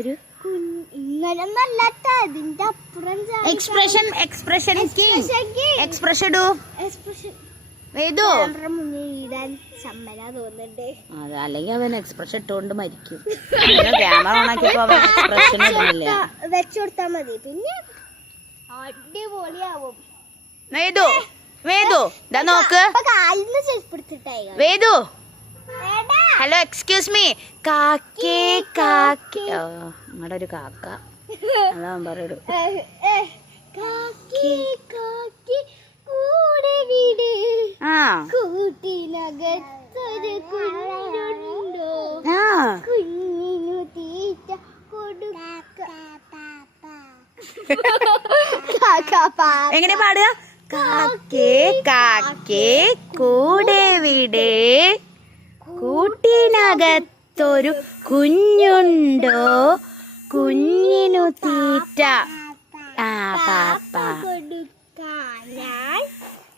ഒരു എക്സ്പ്രഷൻ ഇടൂ വേദു. അതെ, അല്ലെങ്കിൽ അവൻ എക്സ്പ്രഷൻ ഇട്ടുകൊണ്ട് മരിക്കും. ക്യാമറ ഓണാക്കിയപ്പോ അവൻ എക്സ്പ്രഷൻ ഇടുന്നില്ല. വെച്ചുകൊടുത്താ മതി, പിന്നെ അടിപൊളിയാവും. വേദു വേദു ഇതാ നോക്ക്. വേദു ഹലോ എക്സ്ക്യൂസ് മീ. കാക്കേ കാക്കേ. നിങ്ങളുടെ ഒരു കാക്ക അതാ പറയൂ. കൂട്ടിനകത്തൊരു കുഞ്ഞുണ്ടോ, കുഞ്ഞിനു തീറ്റ എങ്ങനെ പാടുക? കാക്കേ കാക്കേ കൂടെ വിടെ, കൂട്ടിനകത്തൊരു കുഞ്ഞുണ്ടോ, കുഞ്ഞിനു തീറ്റ പാപ്പ.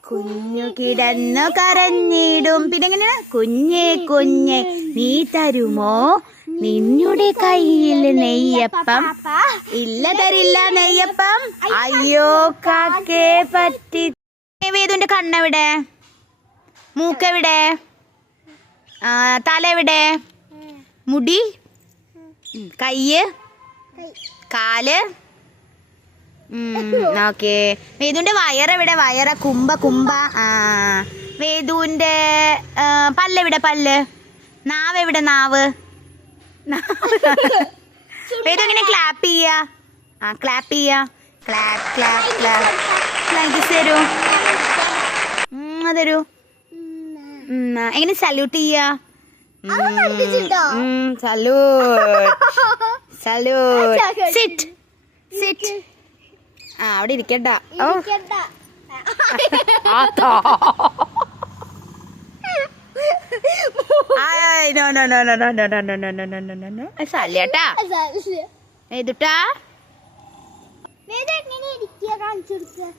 കുഞ്ഞു കിടന്നു കരഞ്ഞിടും. പിന്നെ എങ്ങനെയാ? കുഞ്ഞേ കുഞ്ഞേ നീ തരുമോ നിന്നുടെ കയ്യിൽ നെയ്യപ്പം? ഇല്ല തരില്ല നെയ്യപ്പം. അയ്യോ കാക്കേ പറ്റി. വേദുവിന്റെ കണ്ണെവിടെ? മൂക്കെവിടെ? തല എവിടെ? മുടി? കയ്യ്? കാല്? ഓക്കേ. വേദുവിന്റെ വയറെവിടെ? വയറ കുംഭ കുംഭ. വേദുവിന്റെ പല്ലെവിടെ? പല്ല്. നാവ് എവിടെ? നാവ്. വേദു എങ്ങനെ ക്ലാപ്പ് ചെയ്യാ? ക്ലാപ്പ് ചെയ്യാ. Clap clap clap. തരൂ. തരൂ. എങ്ങനെ സല്യൂട്ട് ചെയ്യാ? Salute salute. Sit sit. അവിടെ ഇരിക്കണ്ട. സല്ലേട്ടാ ഏതുട്ടാ?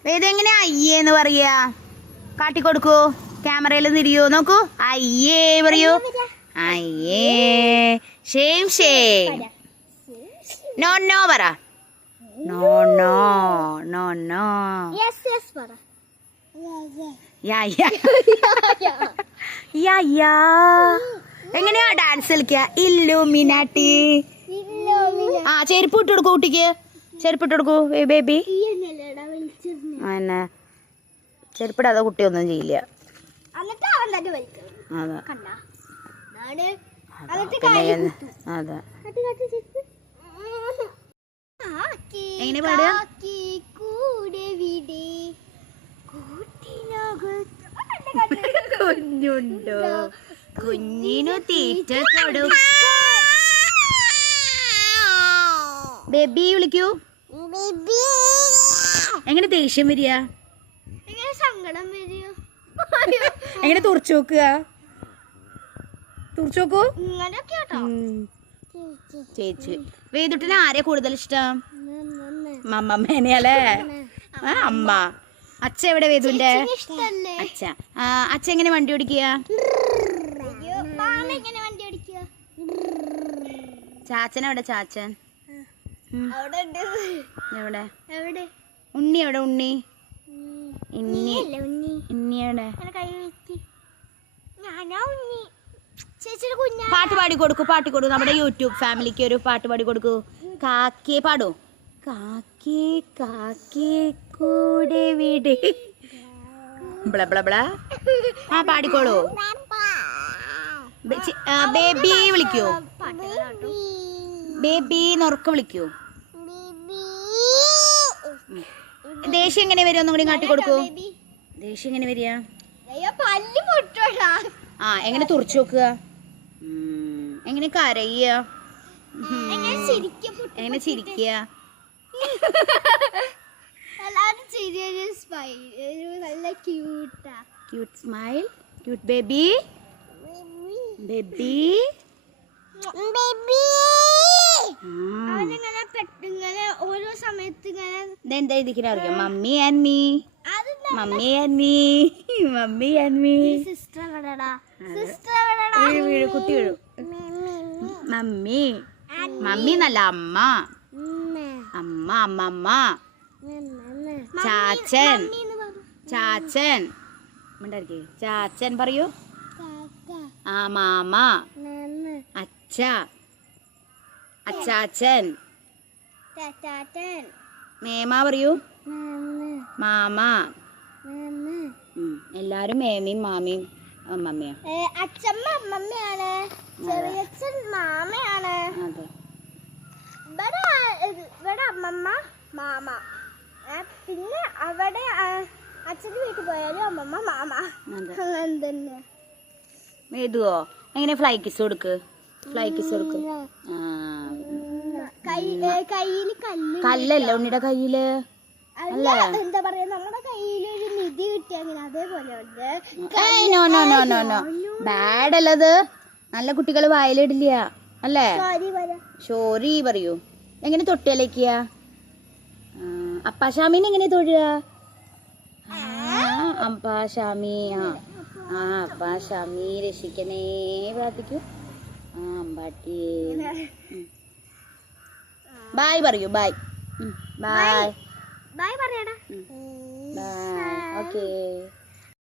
വേദ എങ്ങനെ അയ്യേന്ന് പറയാ? കാട്ടിക്കൊടുക്കൂ. ക്യാമറയിൽ തിരിയോ നോക്കൂ. അയ്യേ പറയൂ. അയ്യേ. Shame shame. നോ നോ പറ. No no no no. എങ്ങനെയാ ഡാൻസ് കളിക്ക? ഇല്ലുമിനാട്ടി. ചെരുപ്പ് ഇട്ട് കൊടുക്കൂ കുട്ടിക്ക്. ചെരുപ്പ് ഇട്ട് കൊടുക്കൂ ബേബി. ചെരുപ്പിടാതെ കുട്ടി ഒന്നും ചെയ്യില്ല. അതെ. എങ്ങനെ പാടുക? കുഞ്ഞുണ്ടോ കുഞ്ഞിനു തീറ്റ കൊടുക്ക. ബേബി വിളിക്കൂ. എങ്ങനെ ദേഷ്യം വരിക? സങ്കടം വരിക? എങ്ങനെ തുറച്ചു നോക്കുക? തുറച്ചു നോക്കൂ. ചേച്ചി വേദുട്ടിന് ആരെയാ കൂടുതൽ ഇഷ്ടം? മമ്മേനെയല്ലേ? അമ്മ. അച്ഛ എവിടെ വേദുവിന്റെ? അച്ഛ. അച്ഛ എങ്ങനെ വണ്ടി ഓടിക്കുക? ചാച്ചൻ എവിടെ? ചാച്ചൻ എവിടെ? ഉണ്ണി എവിടെ? ഉണ്ണി ഇന്നി എവിടെ? പാട്ട് പാടി കൊടുക്കൂ. പാട്ട് കൊടുക്കൂ. നമ്മുടെ യൂട്യൂബ് ഫാമിലിക്ക് ഒരു പാട്ട് പാടി കൊടുക്കൂ. കാക്കേ പാടൂ. കാക്കേ കാക്കേ കൂടെ വീട്. പാടിക്കോളൂ. ബേബി വിളിക്കൂ. ബേബി നൊറക്ക വിളിക്കൂ. ദേഷ്യം എങ്ങനെ വരും? ഒന്നും കൂടി കാട്ടി കൊടുക്കൂ. ദേഷ്യം എങ്ങനെ വരിക? എങ്ങനെ തുറച്ചു നോക്കുക? എങ്ങനെ കരയുക? എങ്ങനെ ചിരിക്കുക? Cute smile. Cute baby. Baby ഓരോ സമയത്ത് എന്താ ഇതിക്കറിയാം? Mummy and me. Mummy and me. Mummy and me. Sister കുട്ടി വീഴും. മമ്മി മമ്മി എന്നല്ല അമ്മ. അമ്മ അമ്മമ്മ. ചാച്ചൻ. ചാച്ചൻ മിണ്ടായിരിക്കേ. ചാച്ചൻ പറയൂ. ആ മാമ. അച്ഛ. അച്ചാച്ചൻ. മേമ പറയൂ. മാമ. എല്ലാരും മേമയും മാമിയും അമ്മമ്മയാ. അച്ഛമ്മ അമ്മമ്മയാണ്, ചെറിയച്ഛൻ മാമയാണ്. അതെ. ഇവിടെ അമ്മമ്മ മാമ. പിന്നെ അവിടെ അച്ഛൻ്റെ വീട്ടിൽ പോയാലും അമ്മമ്മ മാമ. അങ്ങനെ തന്നെ. എഴുതുവോ? എങ്ങനെ ഫ്ലൈ കിസ് കൊടുക്ക്. ഫ്ലൈ കിസ് കൊടുക്ക്. കയ്യില് കല്ലല്ല ഉണ്ണിയുടെ കയ്യില്. അല്ല, എന്താ പറയാ, നമ്മുടെ കയ്യിൽ ഒരു നിധി കിട്ടിയ അതേപോലെ ബാഡ് അല്ലത്. നല്ല കുട്ടികൾ വായിലിടില്ല അല്ലേ? ഷോറി പറയൂ. എങ്ങനെ തൊട്ടിലേക്കുക? അപ്പാശാമീനെ എങ്ങനെ തൊഴുക? അപ്പാശാമി. ആ അപ്പാശാമി രക്ഷിക്കണേ പ്രാർത്ഥിക്കൂ. അമ്പാട്ടിയേ. ബായ് പറയൂ. ബായ്. ബായ്. ബൈ പറയടാ. Bye. Okay.